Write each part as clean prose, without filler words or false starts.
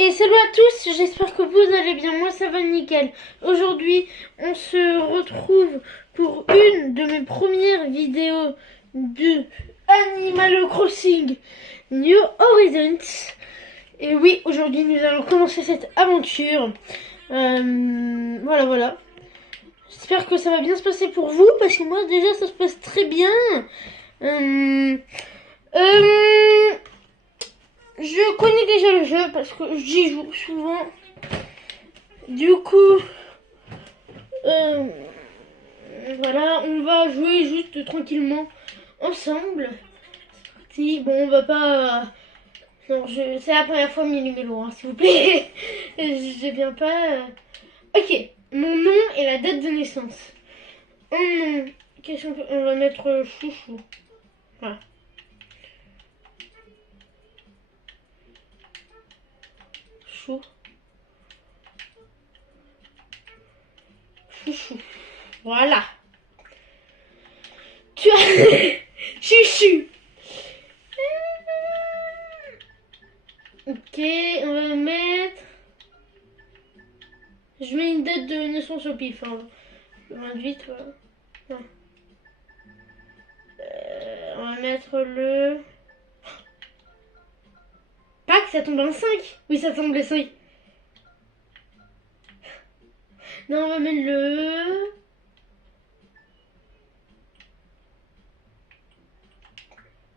Et salut à tous, j'espère que vous allez bien, moi ça va nickel. Aujourd'hui, on se retrouve pour une de mes premières vidéos de Animal Crossing New Horizons. Et oui, aujourd'hui nous allons commencer cette aventure. Voilà. J'espère que ça va bien se passer pour vous, parce que moi déjà ça se passe très bien. Je connais déjà le jeu parce que j'y joue souvent. Du coup, voilà, on va jouer juste tranquillement ensemble. Si, bon, on va pas. Non, c'est la première fois Mélo, hein, s'il vous plaît. Je viens pas. Ok, mon nom et la date de naissance. En nom, qu'est-ce on va mettre chouchou. Voilà. Chou. Chouchou. Voilà. Tu as. Chouchou. Ok, on va mettre. Je mets une date de naissance au pif. Hein. Le 28, voilà. Ouais. On va mettre le. Pâques, ça tombe un 5. Oui, ça tombe le 5. Non, on va mettre le.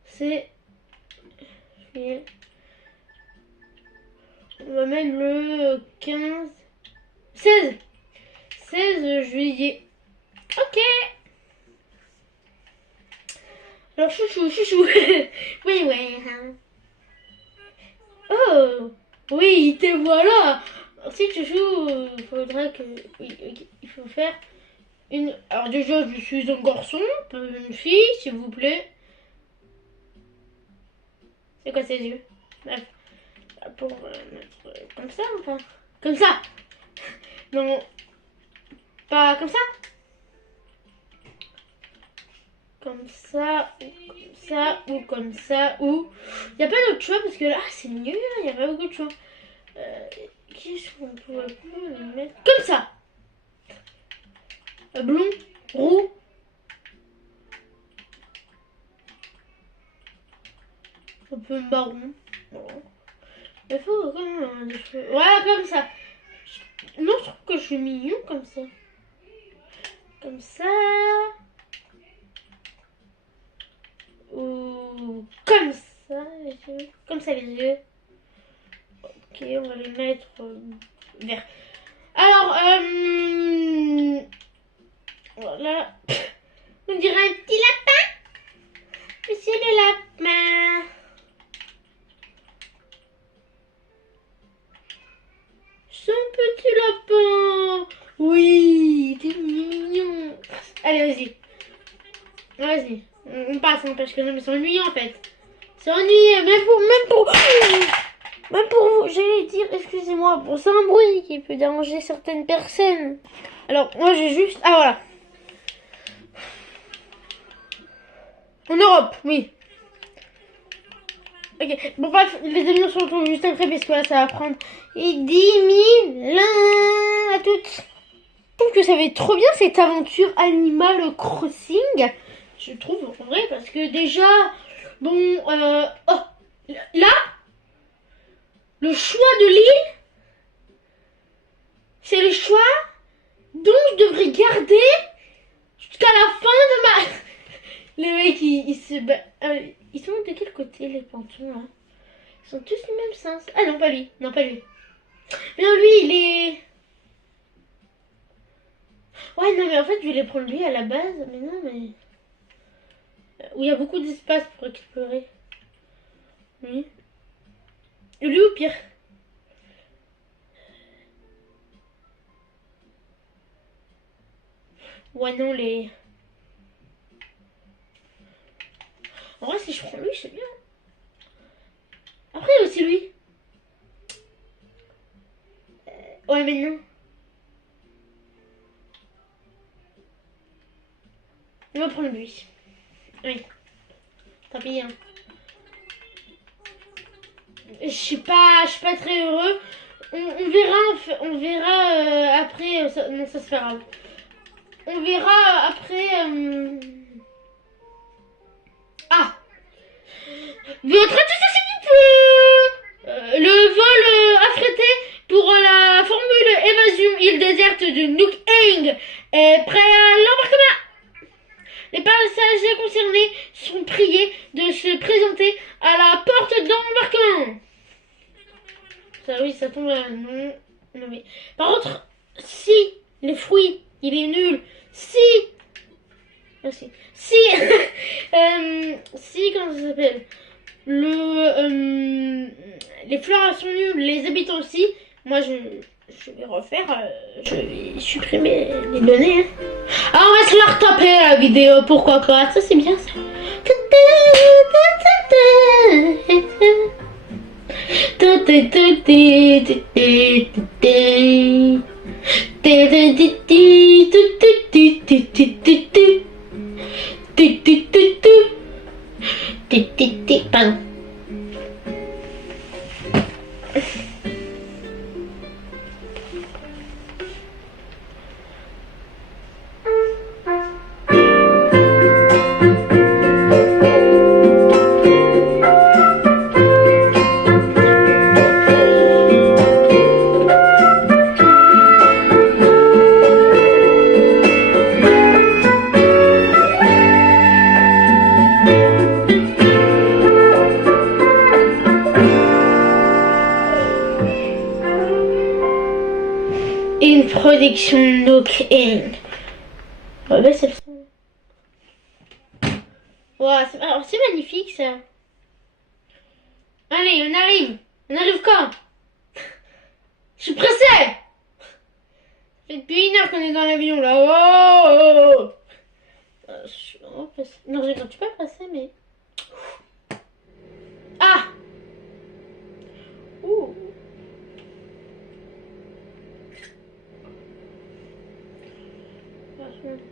C'est. On va mettre le 15. 16. 16 juillet. Ok. Alors, chouchou. Oui, ouais. Oh. Oui, te voilà. Si chouchou, il faudra que. Oui, il faut faire une. Alors, déjà, je suis un garçon, pas une fille, s'il vous plaît. C'est quoi ses yeux? Bref. Pour mettre comme ça, enfin. Comme ça. Non. Pas comme ça. Comme ça, ou comme ça, ou... Il n'y a pas d'autre choix, parce que là, c'est mieux, il n'y a pas beaucoup de choix. Qu'est-ce qu'on pourrait mettre? Comme ça. Blond, roux. Un peu marron. Bon. Il faut quand même des cheveux. Voilà, comme ça. Non, je trouve que je suis mignon comme ça. Comme ça. Ou comme ça, les yeux. Comme ça, les yeux. Ok, on va les mettre vert. Alors, voilà. On dirait un petit lapin. Monsieur le lapin. C'est un petit lapin. Oui, t'es mignon. Allez, vas-y. Vas-y. On passe, hein, parce que non, mais c'est ennuyant en fait. C'est ennuyeux, même pour vous, j'allais dire, excusez-moi, bon, c'est un bruit qui peut déranger certaines personnes. Alors, moi j'ai juste... Ah voilà. En Europe, oui. Ok, bon bref, les amis, on se retrouve juste après parce que là ça va prendre 10 000 à toutes. Je trouve que ça va être trop bien cette aventure Animal Crossing. Je trouve en vrai parce que déjà, bon, oh, là, le choix de l'île, c'est le choix dont je devrais garder jusqu'à la fin de ma... Les mecs, ils se... ils sont de quel côté, les pantons, là? Ils sont tous du même sens. Ah non, pas lui. Non, pas lui. Mais non, lui, il est... Ouais, non, mais en fait, je vais les prendre lui à la base. Mais non, mais... Où il y a beaucoup d'espace pour explorer. Oui. Lui ou pire? Ouais, non, les... En vrai, si je prends lui, c'est bien. Après, il y a aussi lui. Ouais, mais non. On va prendre lui. Oui. Tant pis, hein. Je suis pas très heureux On verra, on verra après. Non, ça se fera. On verra après. Ah! Votre attention, s'il vous plaît! Le vol affrété pour la formule évasion île déserte de Nuuk Eng est prêt à l'embarquement. Les passagers concernés sont priés de se présenter à la porte d'embarquement. Ça oui, ça tombe là. Non, non mais. Par contre, si les fruits, il est nul. Si. Merci. Si. Si, comment ça s'appelle? Les fleurs sont nulles, les habitants aussi. Moi, je vais refaire. Je vais supprimer les données. Ah, on va se la retaper la vidéo. Pourquoi pas? Ça, c'est bien ça. Pardon. Une production Nuuk Eng. Ouais, bah, c'est le son. Wow, c'est magnifique ça. Allez, on arrive. On arrive quand? Je suis pressé. Ça fait depuis 1 heure qu'on est dans l'avion là. Oh, je suis vraiment pressé. Non, je suis pas pressé, mais. Ah! Ouh!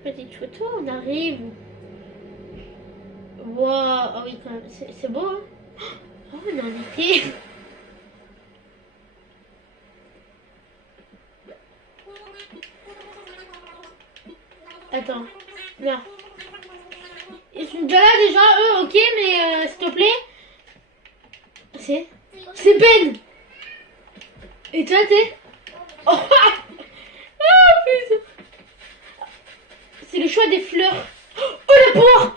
Petite photo, on arrive. Wow, ah oui, quand même, c'est beau, hein? Oh, on est invité. Attends, là. Ils sont déjà là, déjà, eux, ok, mais s'il te plaît. C'est Ben. Et toi, t'es. Oh, putain. C'est le choix des fleurs. Oh, la poire!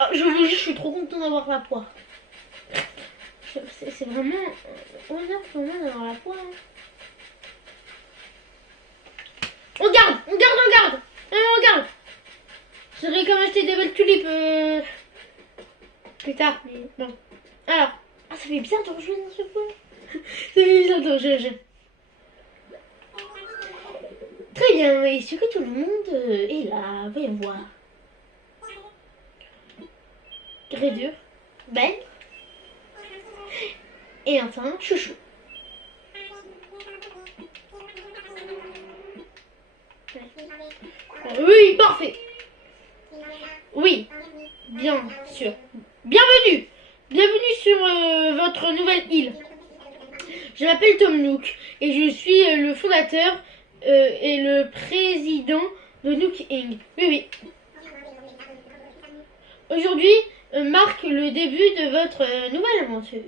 Oh, je vous jure, je suis trop content d'avoir la poire. C'est vraiment honneur pour moi d'avoir la poire. Hein. On garde. On garde. J'aurais quand même acheté des belles tulipes plus tard, mais bon. Alors, ça fait bizarre de rejoindre ce point. Ça fait bizarre de rejoindre. Très bien, est-ce que tout le monde est là? Voyons voir. Grédur, Ben, et enfin Chouchou. Oui, parfait. Oui, bien sûr. Bienvenue. Bienvenue sur votre nouvelle île. Je m'appelle Tom Nook et je suis le fondateur et le président de Nuuk Eng. Oui. Aujourd'hui marque le début de votre nouvelle aventure,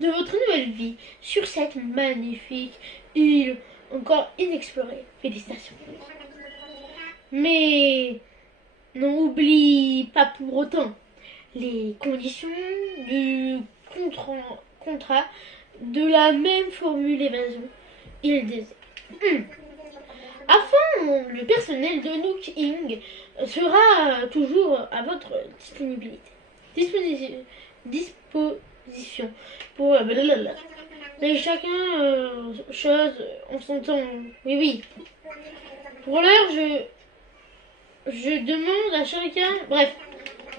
de votre nouvelle vie sur cette magnifique île encore inexplorée. Félicitations. Mais n'oublie pas pour autant les conditions du contrat de la même formule évasion île déserte. Enfin, le personnel de Nuuk Eng sera toujours à votre disposition pour blablabla. Mais chacun chose en son temps. Oui. Pour l'heure, je demande à chacun. Bref.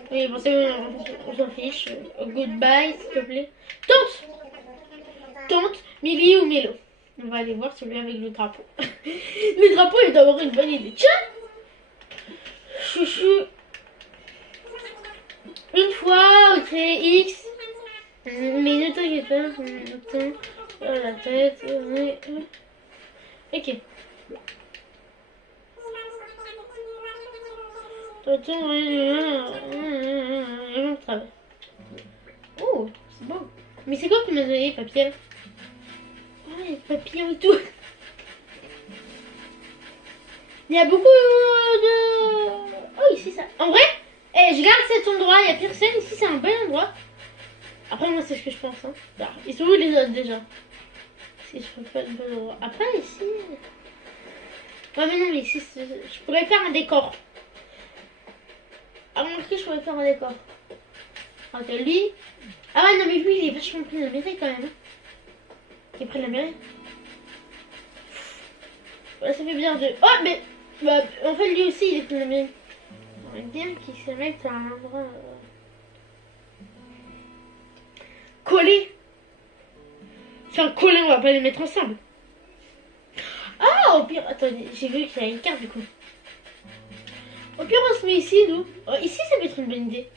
Oui, bon, c'est bon, on s'en fiche. Goodbye, s'il te plaît. Tante, Millie ou Mélo. On va aller voir celui avec le drapeau. Le drapeau est d'avoir une bonne idée. Tiens! Chouchou. Une fois, ok, X. Mais ne t'inquiète pas, attends. La tête. Ok. Oh, c'est bon. Mais c'est quoi qui m'a donné papier? Ah, il y a des papillons et tout. Il y a beaucoup de... Oh, ici, ça... En vrai, je garde cet endroit. Il y a personne. Ici, c'est un bel endroit. Après, moi, c'est ce que je pense. Hein. Alors, ils sont où les autres, déjà? Si je trouve pas le bon endroit. Après, ici... Ouais, mais non, mais ici, je pourrais faire un décor. À mon avis, je pourrais faire un décor. Ok, lui... Ah ouais, non, mais lui, il est vachement pris de la mairie, quand même. Il est près de la mairie. Ouais, ça fait bien de... Oh, mais... Bah, en fait, lui aussi, il est pris de la mairie. On va bien qu'il se mette à un endroit... Collé. Enfin, collé, on va pas les mettre ensemble. Ah, au pire... Attendez, j'ai vu qu'il y a une carte, du coup. Au pire, on se met ici, nous. Oh, ici, ça peut être une bonne idée.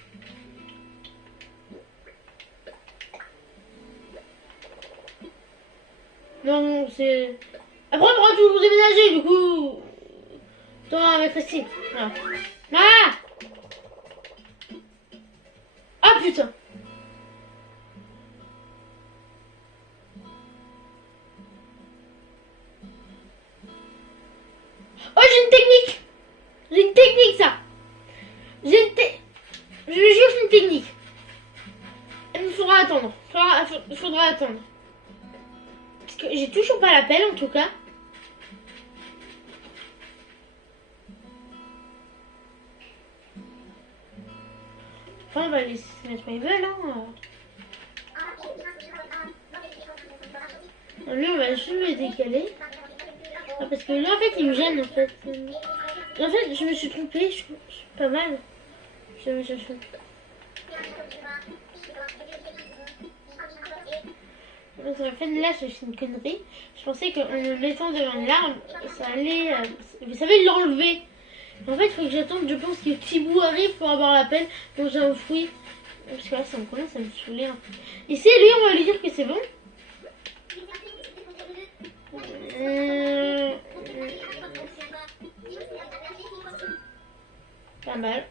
Non, c'est... Après, on pourra toujours déménager, du coup... Attends, on va mettre ici. Voilà. Ah! Ah, putain! Oh, j'ai une technique! J'ai une technique, ça! J'ai une technique. Je jure, une technique. Il me faudra attendre. Il faudra attendre. Parce que j'ai toujours pas l'appel, en tout cas. Enfin, on va laisser se mettre où ils veulent, hein. Lui, on va juste le décaler. Ah, parce que là, en fait, il me gêne, en fait. En fait, je me suis trompée. Je suis pas mal. En fait, là, j'ai fait une connerie. Je pensais qu'en me mettant devant l'arbre, ça allait... vous savez, l'enlever. En fait, il faut que j'attende, je pense, que Thibaut arrive pour avoir l'appel. Donc j'ai enfoui. Parce que là, ça me commence à me saouler un peu. Ici, lui, on va lui dire que c'est bon. Pas mal.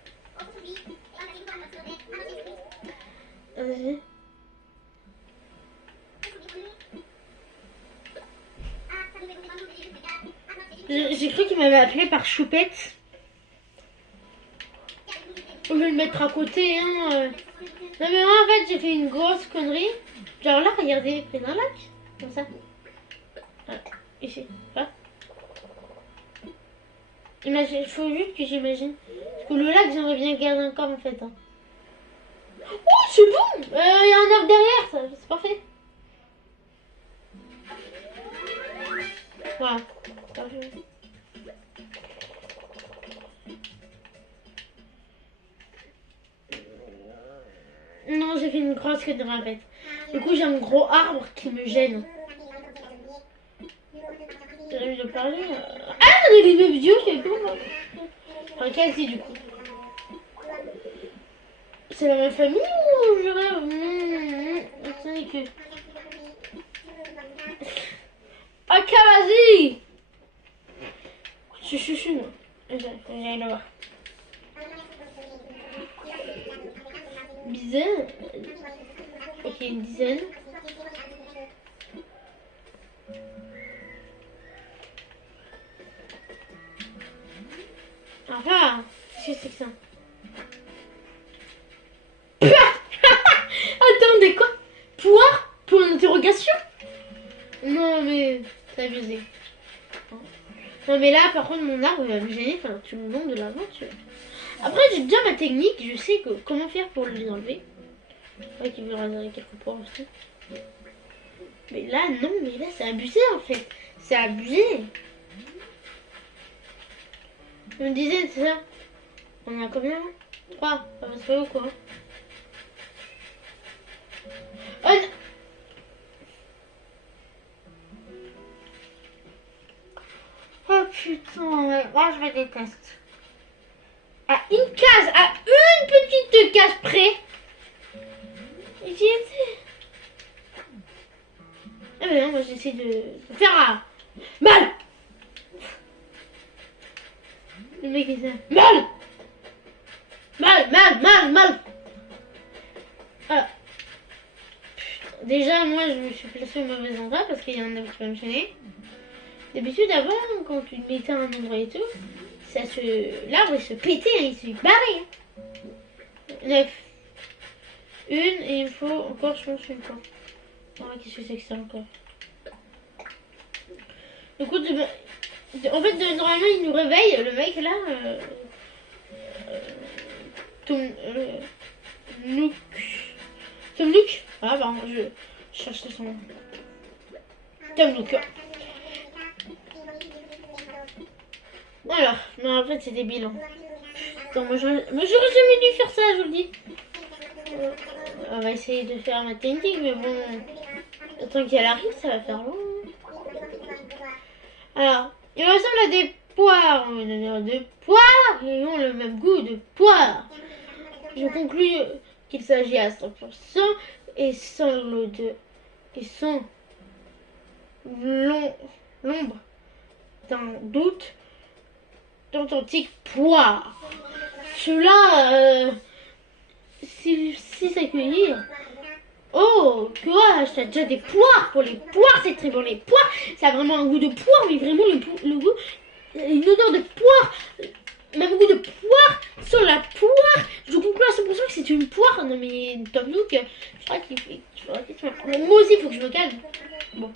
Vas-y. J'ai cru qu'il m'avait appelé par Choupette. Je vais le mettre à côté, hein. Non mais moi en fait j'ai fait une grosse connerie. Genre là, regardez, près d'un lac. Comme ça. Voilà. Ici. Là. Il faut juste que j'imagine. Parce que le lac, j'aimerais bien garder encore en fait. Hein. Oh, c'est bon. Il y a un arbre derrière, ça. C'est parfait. Voilà. Parfait. Non, j'ai fait une grosse connerie en fait. Du coup, j'ai un gros arbre qui me gêne. J'ai envie de parler. Ah, on a des vidéos qui est cool. Enfin, quasi du coup. C'est la même famille ou je rêve? Attendez que... Ok, vas-y. Je suis moi. J'allais le voir. Dizaine. Ok, une dizaine. Enfin, qu'est-ce que c'est que ça? Attendez, quoi? Poire? Pour une interrogation? Non, mais c'est abusé. Non, mais là, par contre, mon arbre va me gêner pendant tout le long de l'aventure. Après, j'ai bien ma technique, je sais comment faire pour les enlever. Ouais, qu'il veut raser quelques poires aussi. Mais là, non, mais là, c'est abusé en fait. C'est abusé. Je me disais, c'est ça. On a combien? 3. Ça va se faire ou quoi? Oh, non. Oh putain, ouais. Moi je me déteste. À une case, à une petite case près. J'y étais. Ah mais non, moi j'essaie de faire mal. Le mec il dit mal. Mal. Voilà. Déjà, moi je me suis placée au mauvais endroit parce qu'il y a un arbre qui va me gêner. D'habitude, avant, quand tu te mettais à un endroit et tout, l'arbre il se pétait, il se barrait. 9. Une, et il me faut encore, je pense, une fois. Oh, qu'est-ce que c'est que ça encore? Du coup, en fait, normalement, il nous réveille, le mec là. Tom Nook. Ah, bah, je cherche son nom. Tom Nook. Alors, non, en fait, c'est débile. Hein. Attends, moi, j'aurais jamais dû faire ça, je vous le dis. On va essayer de faire ma technique, mais bon. Tant qu'elle arrive, ça va faire long. Alors, il ressemble à des poires. On va dire des poires et ont le même goût de poire. Je conclus qu'il s'agit à 100% et sans l'odeur et sans l'ombre d'un doute d'authentique poire. Cela, si s'accueillir. Oh, quoi, t'as déjà des poires. Pour les poires, c'est très bon. Les poires, ça a vraiment un goût de poire, mais vraiment le goût, une odeur de poire, même goût de poire sur la poire. Je conclue à 100% que c'est une poire. Non mais Tom Nook, je crois qu'il faudrait qu'il se mette. Moi aussi, il faut que je me calme. Bon,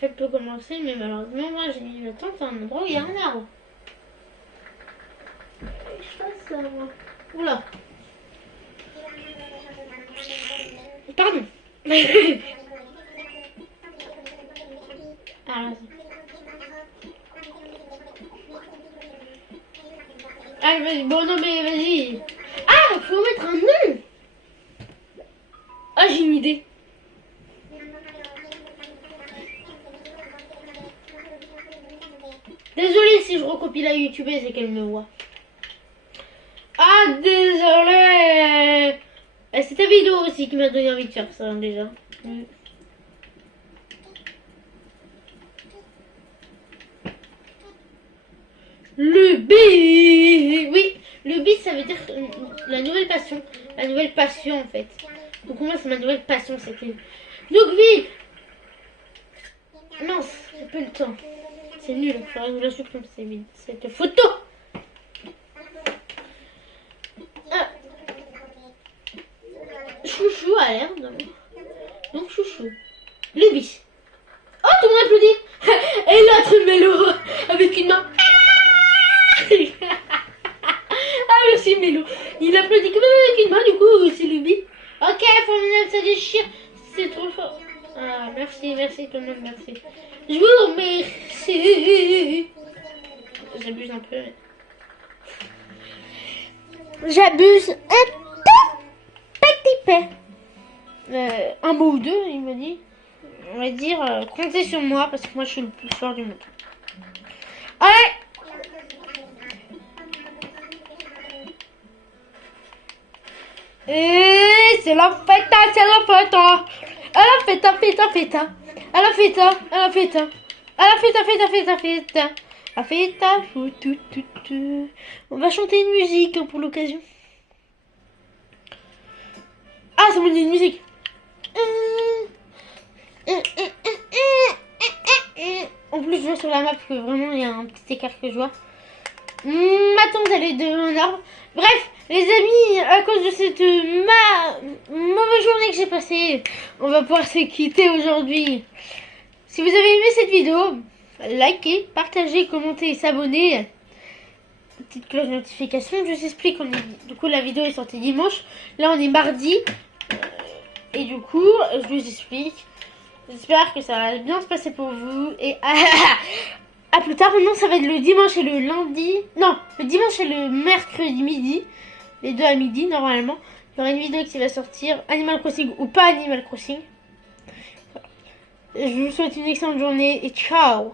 faites peut commencer, mais malheureusement, moi j'ai mis la tente à un endroit où il y a un arbre. Je fasse ça, moi. Oula. Pardon. Alors, allez, vas-y. Bon, non, mais vas-y. Ah, faut mettre un nom. Ah, j'ai une idée. Désolée si je recopie la youtubeuse et qu'elle me voit. Ah, désolé. C'est ta vidéo aussi qui m'a donné envie de faire ça, déjà. Lubie. Oui, lubie, ça veut dire la nouvelle passion. La nouvelle passion, en fait. Donc moi, c'est ma nouvelle passion, c'était. Donc, oui. Mince, j'ai pas le temps. C'est nul, il faudrait que je la supprime cette photo. Chouchou a l'air donc chouchou. Lubie. Oh, tout le monde applaudit. Et l'autre Mélo avec une main. Ah, merci Mélo. Il applaudit quand même avec une main, du coup c'est Lubie. Ok, formidable, ça déchire. C'est trop fort. Ah, merci tout le monde, merci. Je vous remercie. J'abuse un peu. Mais... J'abuse un petit peu. Un mot ou deux, il m'a dit. On va dire, comptez sur moi parce que moi je suis le plus fort du monde. Allez! Et c'est la fête, c'est la fête. À la fête, à fête, à fête. À la fête, à la fête. À la fête, à fête, à fête, à fête. À fête, à tout. On va chanter une musique pour l'occasion. Ah, c'est mon idée de musique. En plus, je vois sur la map que vraiment il y a un petit écart que je vois. Ma tante, elle est de un arbre. Bref, les amis, à cause de cette mauvaise journée que j'ai passée, on va pouvoir se quitter aujourd'hui. Si vous avez aimé cette vidéo, likez, partagez, commentez et s'abonnez. Petite cloche de notification. Je vous explique. Du coup, la vidéo est sortie dimanche. Là, on est mardi. Et du coup, je vous explique. J'espère que ça va bien se passer pour vous. Et à plus tard. Maintenant, ça va être le dimanche et le lundi. Non, le dimanche et le mercredi midi. Les deux à midi, normalement. Il y aura une vidéo qui va sortir. Animal Crossing ou pas Animal Crossing. Je vous souhaite une excellente journée et ciao.